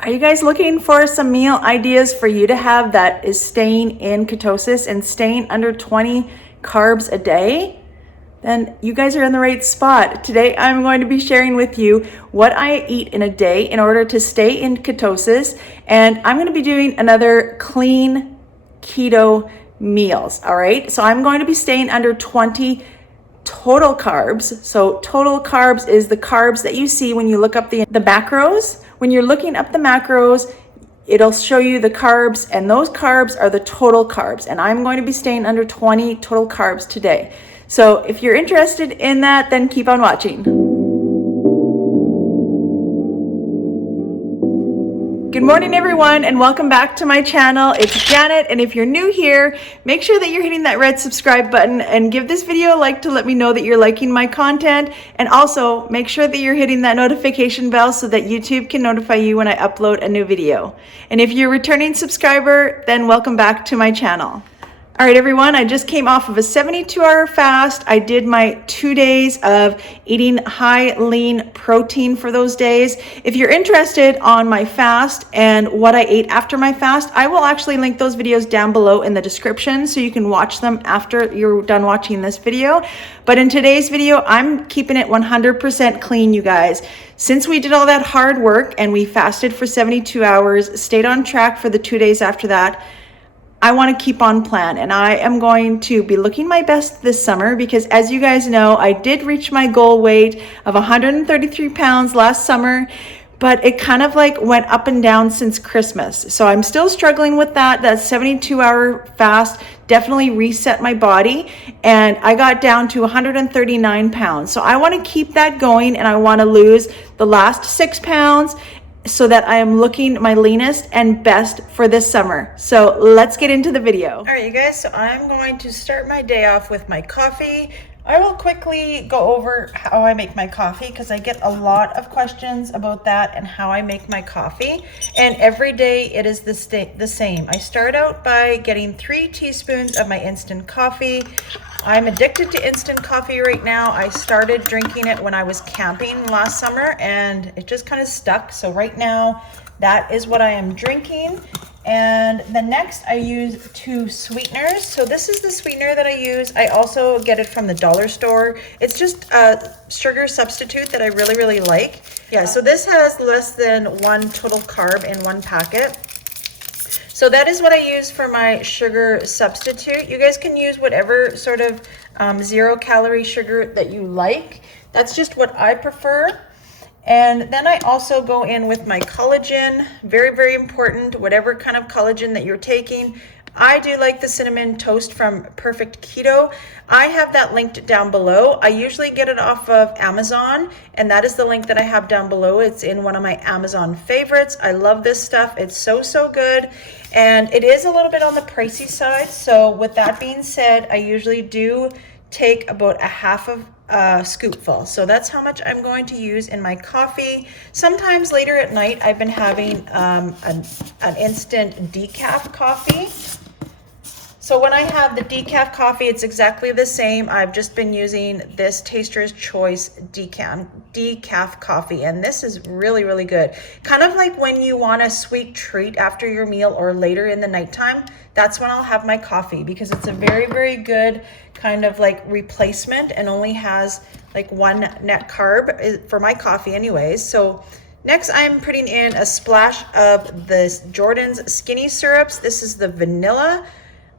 Are you guys looking for some meal ideas for you to have that is staying in ketosis and staying under 20 carbs a day? Then you guys are in the right spot. Today I'm going to be sharing with you what I eat in a day in order to stay in ketosis, and I'm going to be doing another clean keto meals, all right? So I'm going to be staying under 20 total carbs. So total carbs is the carbs that you see when you look up the macros. When you're looking up the macros, it'll show you the carbs, and those carbs are the total carbs. And I'm going to be staying under 20 total carbs today. So if you're interested in that, then keep on watching. Good morning, everyone, and welcome back to my channel. It's Janet, and if you're new here, make sure that you're hitting that red subscribe button and give this video a like to let me know that you're liking my content. And also make sure that you're hitting that notification bell so that YouTube can notify you when I upload a new video. And if you're a returning subscriber, then welcome back to my channel. All right, everyone, I just came off of a 72-hour fast. I did my 2 days of eating high lean protein for those days. If you're interested on my fast and what I ate after my fast, I will actually link those videos down below in the description so you can watch them after you're done watching this video. But in today's video, I'm keeping it 100% clean, you guys. Since we did all that hard work and we fasted for 72 hours, stayed on track for the 2 days after that, I want to keep on plan, and I am going to be looking my best this summer because, as you guys know, I did reach my goal weight of 133 pounds last summer, but it kind of like went up and down since Christmas. So I'm still struggling with that. That 72-hour fast definitely reset my body, and I got down to 139 pounds. So I want to keep that going, and I want to lose the last 6 pounds so that I am looking my leanest and best for this summer. So let's get into the video. All right, you guys, so I'm going to start my day off with my coffee. I will quickly go over how I make my coffee because I get a lot of questions about that and how I make my coffee. And every day it is the same. I start out by getting 3 teaspoons of my instant coffee. I'm addicted to instant coffee right now. I started drinking it when I was camping last summer and it just kind of stuck. So right now that is what I am drinking. And the next I use 2 sweeteners. So this is the sweetener that I use. I also get it from the dollar store. It's just a sugar substitute that I really like. Yeah, so this has less than 1 total carb in 1 packet. So that is what I use for my sugar substitute. You guys can use whatever sort of 0-calorie sugar that you like. That's just what I prefer. And then I also go in with my collagen. Very important, whatever kind of collagen that you're taking. I do like the cinnamon toast from Perfect Keto. I have that linked down below. I usually get it off of Amazon, and that is the link that I have down below. It's in one of my Amazon favorites. I love this stuff. It's so good. And it is a little bit on the pricey side. So with that being said, I usually do take about a half of a scoopful. So that's how much I'm going to use in my coffee. Sometimes later at night, I've been having an instant decaf coffee. So when I have the decaf coffee, it's exactly the same. I've just been using this Taster's Choice decaf coffee, and this is really good. Kind of like when you want a sweet treat after your meal or later in the nighttime, that's when I'll have my coffee because it's a very good kind of like replacement and only has like 1 net carb for my coffee anyways. So next I'm putting in a splash of this Jordan's Skinny Syrups. This is the vanilla.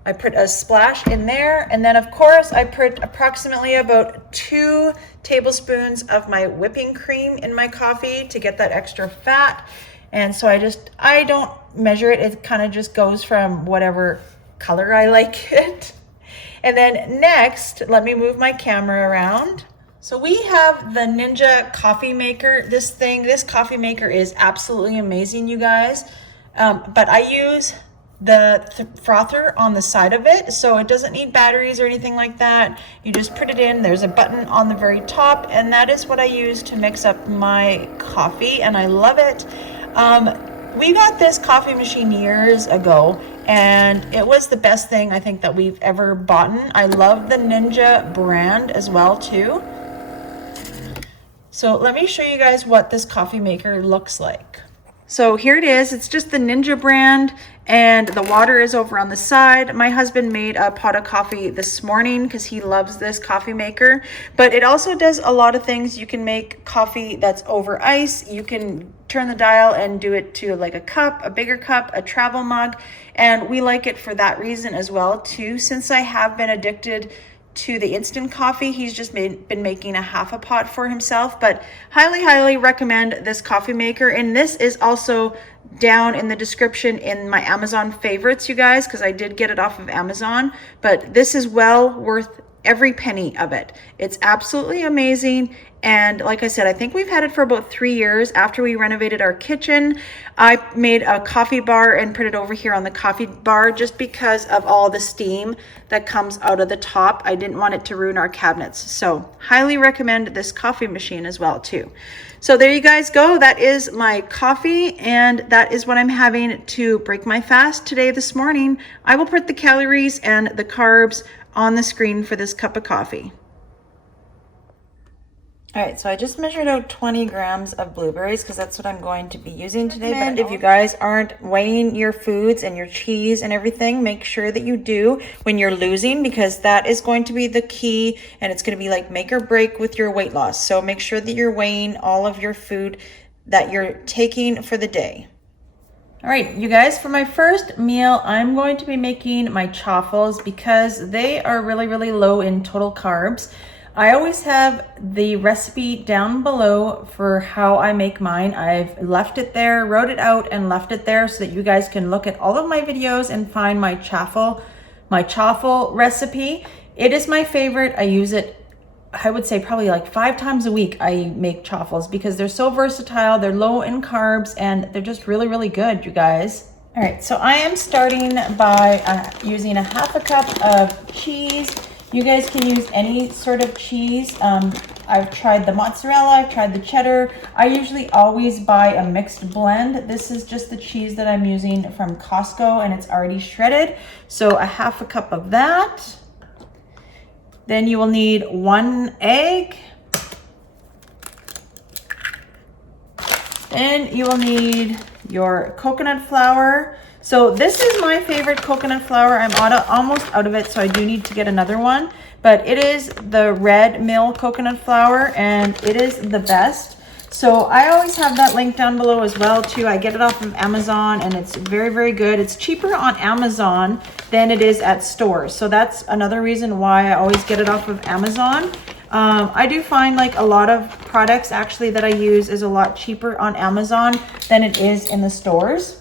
I put a splash in there, and then of course I put approximately about 2 tablespoons of my whipping cream in my coffee to get that extra fat. And so I don't measure it. It kind of just goes from whatever color I like it. And then next, let me move my camera around. So we have the Ninja coffee maker. This coffee maker is absolutely amazing, you guys. But I use the frother on the side of it, so it doesn't need batteries or anything like that. You just put it in. There's a button on the very top, and that is what I use to mix up my coffee, and I love it. We got this coffee machine years ago, and it was the best thing I think that we've ever bought. I love the Ninja brand as well too. So let me show you guys what this coffee maker looks like. So here it is. It's just the Ninja brand, and the water is over on the side. My husband made a pot of coffee this morning because he loves this coffee maker, but it also does a lot of things. You can make coffee that's over ice. You can turn the dial and do it to like a cup, a bigger cup, a travel mug, and we like it for that reason as well too. Since I have been addicted to the instant coffee, he's just been making a half a pot for himself, but highly recommend this coffee maker. And this is also down in the description in my Amazon favorites, you guys, because I did get it off of Amazon, but this is well worth every penny of it. It's absolutely amazing. And like I said, I think we've had it for about 3 years. After we renovated our kitchen, I made a coffee bar and put it over here on the coffee bar just because of all the steam that comes out of the top. I didn't want it to ruin our cabinets. So highly recommend this coffee machine as well too. So there you guys go. That is my coffee, and that is what I'm having to break my fast today this morning. I will put the calories and the carbs on the screen for this cup of coffee. All right, so I just measured out 20 grams of blueberries because that's what I'm going to be using today. But if you guys aren't weighing your foods and your cheese and everything, make sure that you do when you're losing, because that is going to be the key, and it's going to be like make or break with your weight loss. So make sure that you're weighing all of your food that you're taking for the day. All right, you guys, for my first meal, I'm going to be making my chaffles because they are really low in total carbs. I always have the recipe down below for how I make mine. I've left it there, wrote it out and left it there so that you guys can look at all of my videos and find my chaffle recipe. It is my favorite. I use it, I would say probably like 5 times a week. I make chaffles because they're so versatile, they're low in carbs, and they're just really good, you guys. All right, so I am starting by using a half a cup of cheese. You guys can use any sort of cheese. I've tried the mozzarella, I've tried the cheddar. I usually always buy a mixed blend. This is just the cheese that I'm using from Costco, and it's already shredded. So a half a cup of that. Then you will need 1 egg. Then you will need your coconut flour. So this is my favorite coconut flour. I'm almost out of it, so I do need to get another one. But it is the red mill coconut flour, and it is the best. So I always have that link down below as well too. I get it off of Amazon, and it's very good. It's cheaper on Amazon than it is at stores. So that's another reason why I always get it off of Amazon. I do find like a lot of products actually that I use is a lot cheaper on Amazon than it is in the stores.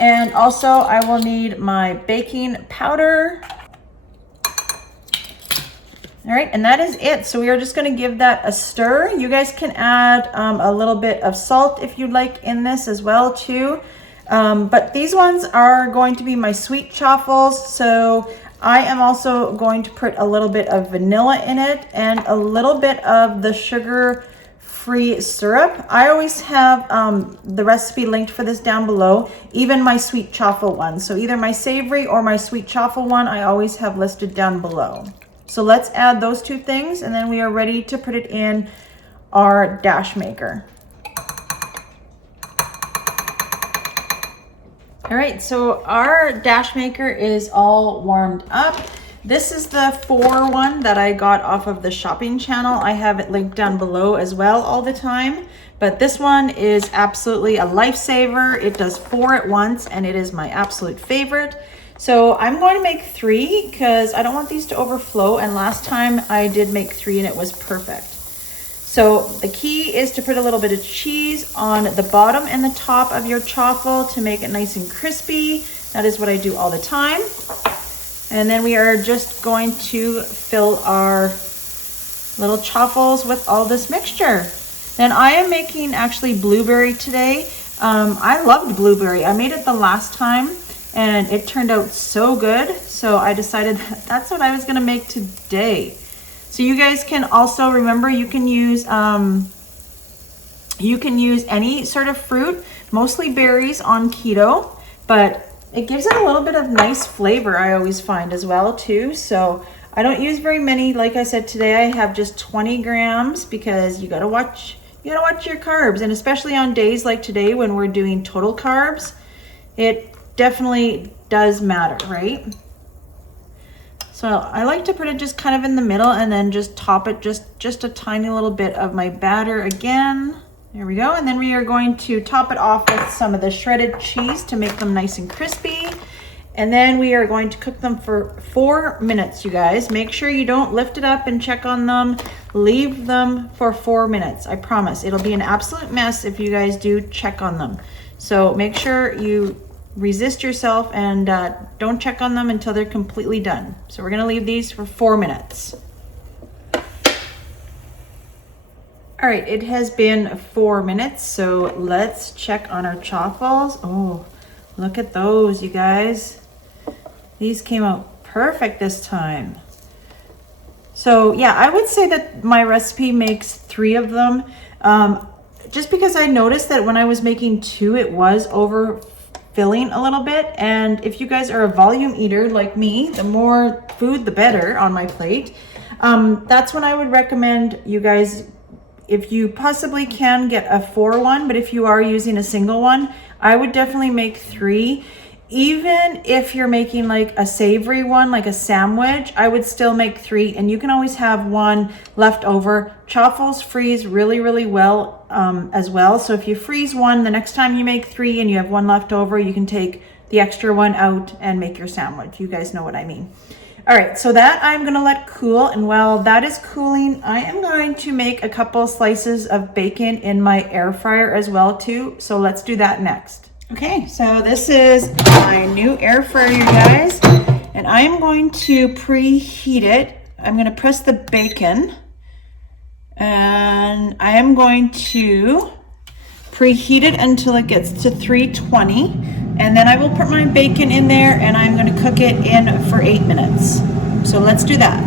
And also I will need my baking powder. All right, and that is it. So we are just gonna give that a stir. You guys can add a little bit of salt if you'd like in this as well too. But these ones are going to be my sweet chaffles. So I am also going to put a little bit of vanilla in it and a little bit of the sugar-free syrup. I always have the recipe linked for this down below, even my sweet chaffle one. So either my savory or my sweet chaffle one, I always have listed down below. So let's add those 2 things, and then we are ready to put it in our dash maker. All right, so our dash maker is all warmed up. This is the 4 one that I got off of the shopping channel. I have it linked down below as well all the time, but this one is absolutely a lifesaver. It does 4 at once, and it is my absolute favorite. So I'm going to make 3 because I don't want these to overflow, and last time I did make 3 and it was perfect. So the key is to put a little bit of cheese on the bottom and the top of your chaffle to make it nice and crispy. That is what I do all the time. And then we are just going to fill our little chaffles with all this mixture. Then I am making actually blueberry today. I loved blueberry. I made it the last time and it turned out so good. So I decided that's what I was gonna make today. So you guys can also remember you can use any sort of fruit, mostly berries on keto, but it gives it a little bit of nice flavor, I always find as well too. So I don't use very many. Like I said, today I have just 20 grams because you gotta watch You gotta watch your carbs, and especially on days like today when we're doing total carbs, it definitely does matter, right? So I like to put it just kind of in the middle and then just top it just a tiny little bit of my batter again. There we go. And then we are going to top it off with some of the shredded cheese to make them nice and crispy. And then we are going to cook them for 4 minutes, you guys. Make sure you don't lift it up and check on them. Leave them for 4 minutes. I promise. It'll be an absolute mess if you guys do check on them. So make sure you resist yourself and don't check on them until they're completely done. So we're gonna leave these for 4 minutes. All right, it has been 4 minutes, so let's check on our chaffles. Oh, look at those, you guys. These came out perfect this time. So yeah, I would say that my recipe makes 3 of them. Just because I noticed that when I was making 2, it was overfilling a little bit. And if you guys are a volume eater like me, the more food, the better on my plate. That's when I would recommend you guys, if you possibly can, get a 4 one, but if you are using a single one, I would definitely make 3. Even if you're making like a savory one, like a sandwich, I would still make 3, and you can always have 1 left over. Chaffles freeze really, really well as well. So if you freeze 1, the next time you make 3 and you have 1 left over, you can take the extra 1 out and make your sandwich. You guys know what I mean. All right, so that I'm gonna let cool, and while that is cooling, I am going to make a couple slices of bacon in my air fryer as well too. So let's do that next. Okay, so this is my new air fryer, you guys, and I'm going to preheat it. I'm going to press the bacon, and I am going to preheat it until it gets to 320, and then I will put my bacon in there, and I'm going to cook it in for 8 minutes. So let's do that.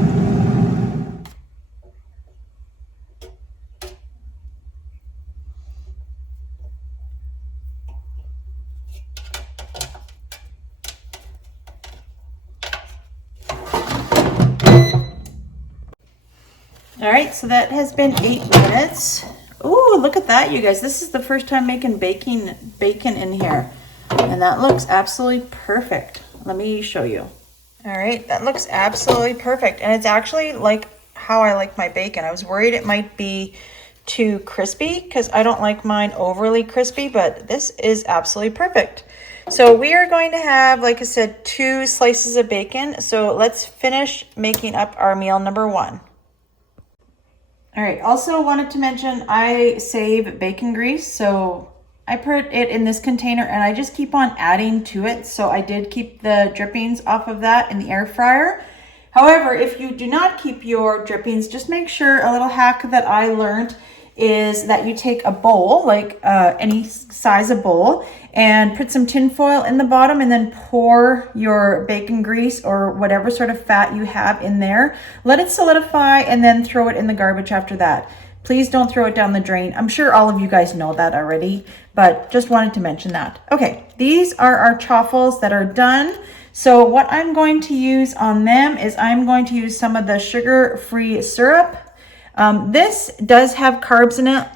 All right, so that has been 8 minutes. Oh, look at that, you guys. This is the first time making bacon in here. And that looks absolutely perfect. Let me show you. All right, that looks absolutely perfect. And it's actually like how I like my bacon. I was worried it might be too crispy because I don't like mine overly crispy, but this is absolutely perfect. So we are going to have, like I said, 2 slices of bacon. So let's finish making up our meal number 1. All right, also wanted to mention I save bacon grease, so I put it in this container and I just keep on adding to it. So I did keep the drippings off of that in the air fryer. However, if you do not keep your drippings, just make sure, a little hack that I learned is that you take a bowl, like any size of bowl, and put some tin foil in the bottom and then pour your bacon grease or whatever sort of fat you have in there. Let it solidify and then throw it in the garbage after that. Please don't throw it down the drain. I'm sure all of you guys know that already, but just wanted to mention that. Okay, these are our chaffles that are done. So what I'm going to use on them is I'm going to use some of the sugar-free syrup. This does have carbs in it.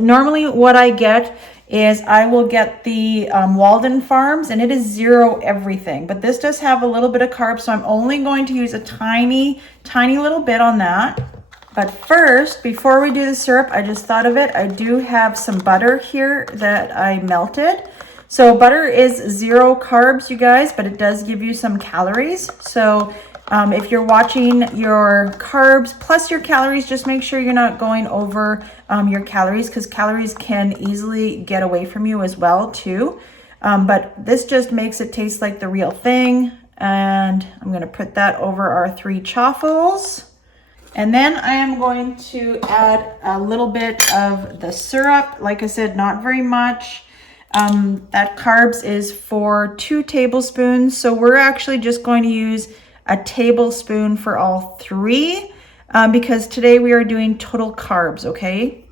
Normally what I get is I will get the Walden Farms, and it is 0 everything, but this does have a little bit of carbs, so I'm only going to use a tiny little bit on that. But first, before we do the syrup, I just thought of it, I do have some butter here that I melted. So butter is 0 carbs, you guys, but it does give you some calories. So if you're watching your carbs plus your calories, just make sure you're not going over your calories, because calories can easily get away from you as well too. But this just makes it taste like the real thing. And I'm going to put that over our 3 chaffles. And then I am going to add a little bit of the syrup. Like I said, not very much. That carbs is for 2 tablespoons. So we're actually just going to use a tablespoon for all 3 because today we are doing total carbs, okay?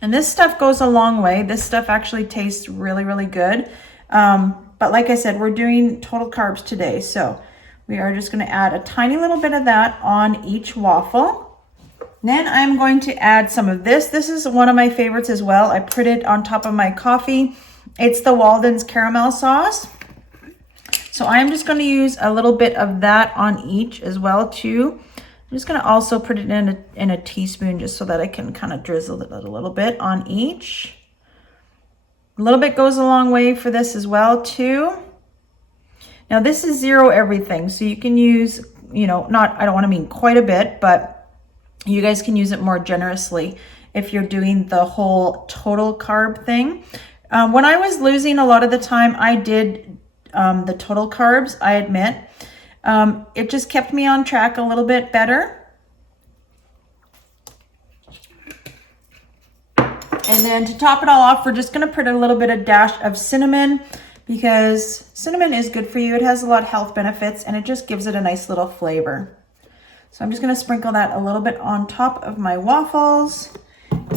And this stuff goes a long way. This stuff actually tastes really, really good. But like I said, we're doing total carbs today. So we are just going to add a tiny little bit of that on each waffle. Then I'm going to add some of this. This is one of my favorites as well. I put it on top of my coffee. It's the Walden's caramel sauce. So I'm just going to use a little bit of that on each as well too. I'm just going to also put it in a teaspoon just so that I can kind of drizzle it a little bit on each. A little bit goes a long way for this as well too. Now this is zero everything, so you can use, you know, I don't want to mean quite a bit, but you guys can use it more generously if you're doing the whole total carb thing. When I was losing, a lot of the time I did the total carbs, I admit. It just kept me on track a little bit better. And then to top it all off, we're just going to put a little bit of dash of cinnamon, because cinnamon is good for you. It has a lot of health benefits and it just gives it a nice little flavor. So I'm just going to sprinkle that a little bit on top of my waffles,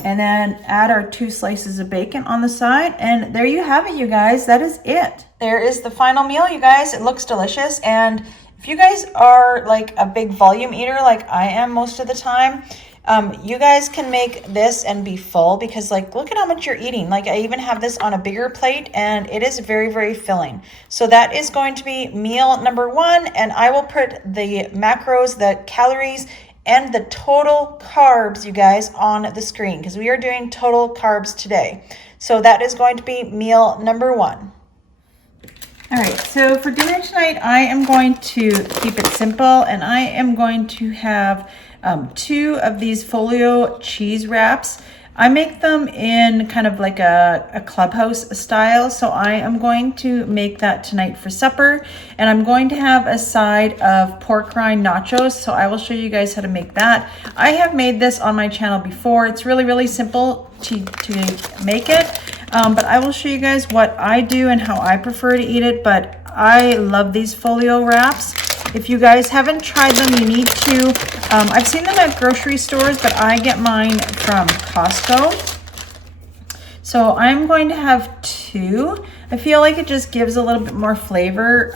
and then add our 2 slices of bacon on the side. And there you have it, you guys. That is it. There is the final meal, you guys. It looks delicious. And if you guys are like a big volume eater like I am most of the time, you guys can make this and be full, because like, look at how much you're eating. Like, I even have this on a bigger plate and it is very, very filling. So that is going to be meal number 1. And I will put the macros, the calories, and the total carbs, you guys, on the screen, because we are doing total carbs today. So that is going to be meal number 1. All right, so for dinner tonight, I am going to keep it simple, and I am going to have 2 of these folio cheese wraps. I make them in kind of like a clubhouse style, so I am going to make that tonight for supper, and I'm going to have a side of pork rind nachos, so I will show you guys how to make that. I have made this on my channel before. It's really, really simple to make it, but I will show you guys what I do and how I prefer to eat it. But I love these folio wraps. If you guys haven't tried them, you need to. I've seen them at grocery stores, but I get mine from Costco. So I'm going to have 2. I feel like it just gives a little bit more flavor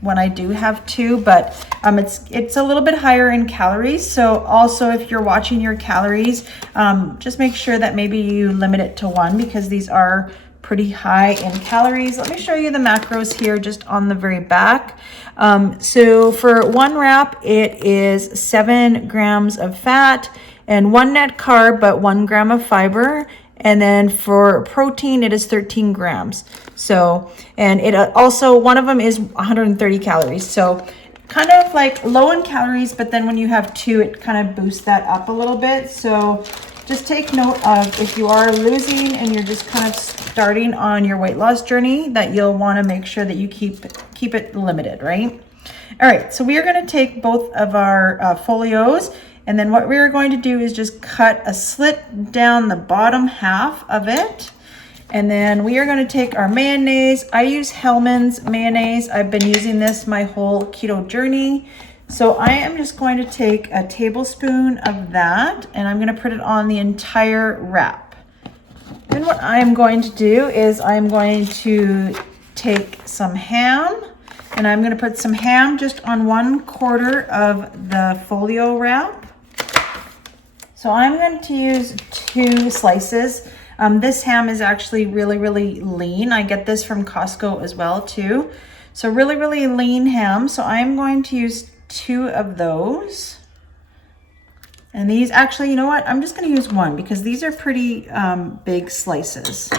when I do have 2, but it's a little bit higher in calories. So also, if you're watching your calories, just make sure that maybe you limit it to 1, because these are pretty high in calories. Let me show you the macros here just on the very back. So for 1 wrap, it is 7 grams of fat and 1 net carb, but 1 gram of fiber. And then for protein, it is 13 grams. So, and it also, one of them is 130 calories. So kind of like low in calories, but then when you have 2, it kind of boosts that up a little bit. So just take note of, if you are losing and you're just kind of starting on your weight loss journey, that you'll want to make sure that you keep it limited, right? All right, so we are going to take both of our folios, and then what we're going to do is just cut a slit down the bottom half of it. And then we are going to take our mayonnaise. I use Hellmann's mayonnaise. I've been using this my whole keto journey. So I am just going to take a tablespoon of that, and I'm going to put it on the entire wrap. Then what I'm going to do is I'm going to take some ham, and I'm going to put some ham just on 1/4 of the folio wrap. So I'm going to use 2 slices. This ham is actually really, really lean. I get this from Costco as well too. So really, really lean ham. So I'm going to use 2 of those. And these actually, you know what? I'm just going to use 1, because these are pretty big slices.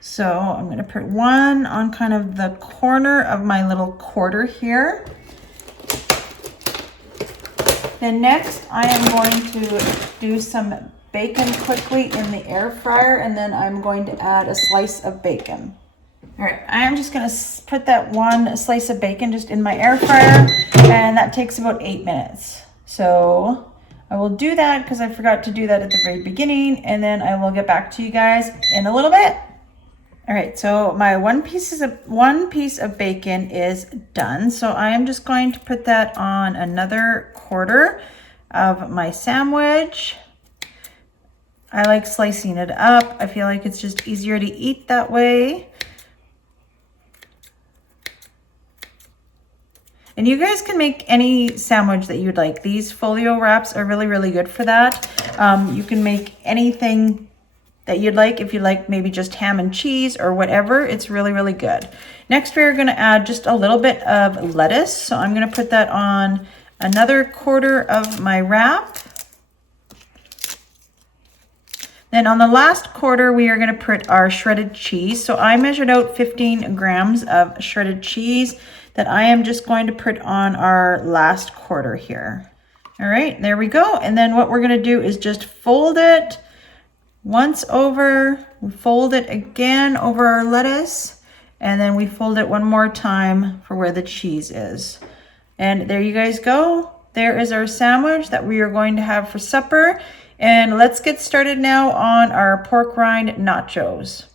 So I'm going to put 1 on kind of the corner of my little quarter here. Then next, I am going to do some bacon quickly in the air fryer, and then I'm going to add a slice of bacon. All right, I am just going to put that 1 slice of bacon just in my air fryer, and that takes about 8 minutes. So I will do that because I forgot to do that at the very beginning, and then I will get back to you guys in a little bit. All right, so my one piece of bacon is done. So I am just going to put that on another quarter of my sandwich. I like slicing it up. I feel like it's just easier to eat that way. And you guys can make any sandwich that you'd like. These folio wraps are really, really good for that. You can make anything that you'd like. If you like maybe just ham and cheese or whatever, it's really, really good. Next, we're gonna add just a little bit of lettuce. So I'm gonna put that on another quarter of my wrap. Then on the last quarter, we are gonna put our shredded cheese. So I measured out 15 grams of shredded cheese that I am just going to put on our last quarter here. All right, there we go. And then what we're gonna do is just fold it once over, we fold it again over our lettuce, and then we fold it one more time for where the cheese is. And there you guys go. There is our sandwich that we are going to have for supper. And let's get started now on our pork rind nachos.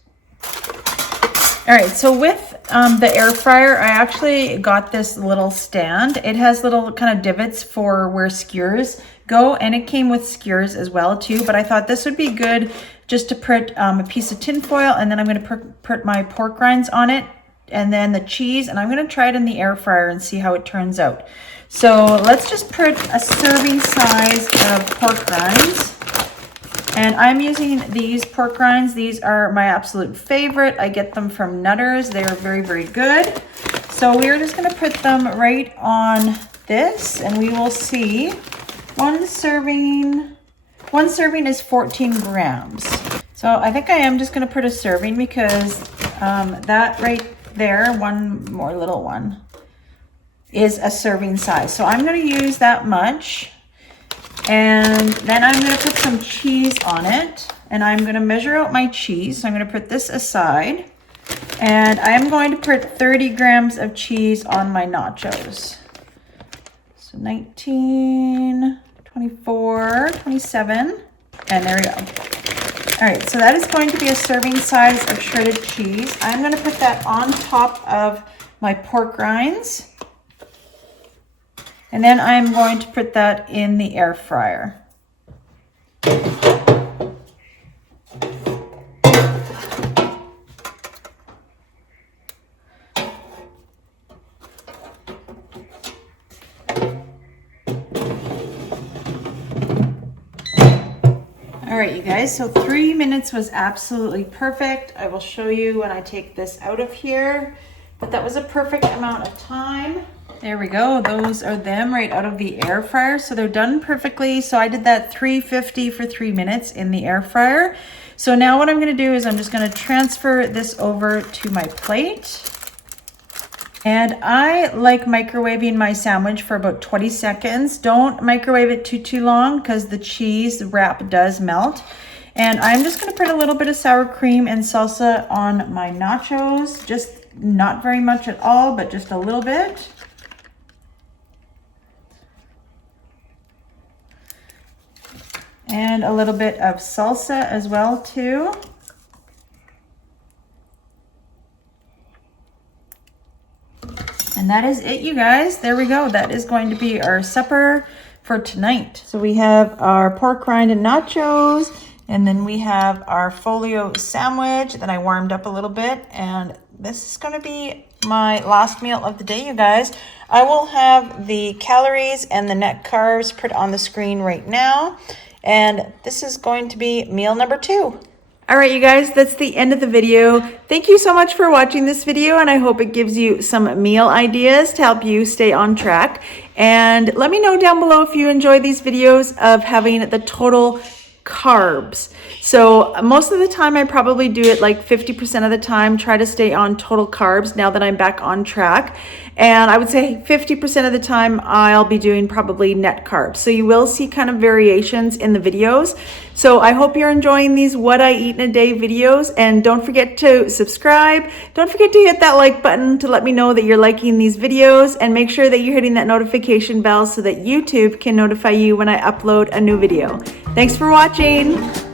All right, so with the air fryer, I actually got this little stand. It has little kind of divots for where skewers go, and it came with skewers as well too, but I thought this would be good just to put a piece of tin foil, and then I'm going to put my pork rinds on it, and then the cheese, and I'm going to try it in the air fryer and see how it turns out. So let's just put a serving size of pork rinds. And I'm using these pork rinds. These are my absolute favorite. I get them from Nutters. They are very, very good. So we're just gonna put them right on this, and we will see. One serving is 14 grams. So I think I am just gonna put a serving because that right there, one more little one, is a serving size. So I'm gonna use that much. And then I'm going to put some cheese on it, and I'm going to measure out my cheese. So I'm going to put this aside, and I'm going to put 30 grams of cheese on my nachos. So 19, 24, 27, and there we go. All right, so that is going to be a serving size of shredded cheese. I'm going to put that on top of my pork rinds. And then I'm going to put that in the air fryer. All right, you guys, so 3 minutes was absolutely perfect. I will show you when I take this out of here, but that was a perfect amount of time. There we go. Those are them right out of the air fryer. So they're done perfectly. So I did that 350 for 3 minutes in the air fryer. So now what I'm going to do is I'm just going to transfer this over to my plate. And I like microwaving my sandwich for about 20 seconds. Don't microwave it too long because the cheese wrap does melt. And I'm just going to put a little bit of sour cream and salsa on my nachos. Just not very much at all, but just a little bit. And a little bit of salsa as well too. And that is it, you guys. There we go. That is going to be our supper for tonight. So we have our pork rind and nachos, and then we have our folio sandwich that I warmed up a little bit. And this is going to be my last meal of the day, you guys. I will have the calories and the net carbs put on the screen right now. And this is going to be meal number 2. All right, you guys, that's the end of the video. Thank you so much for watching this video, and I hope it gives you some meal ideas to help you stay on track. And let me know down below if you enjoy these videos of having the total carbs. So most of the time I probably do it like 50% of the time, try to stay on total carbs now that I'm back on track. And I would say 50% of the time I'll be doing probably net carbs. So you will see kind of variations in the videos. So I hope you're enjoying these what I eat in a day videos, and don't forget to subscribe. Don't forget to hit that like button to let me know that you're liking these videos, and make sure that you're hitting that notification bell so that YouTube can notify you when I upload a new video. Thanks for watching.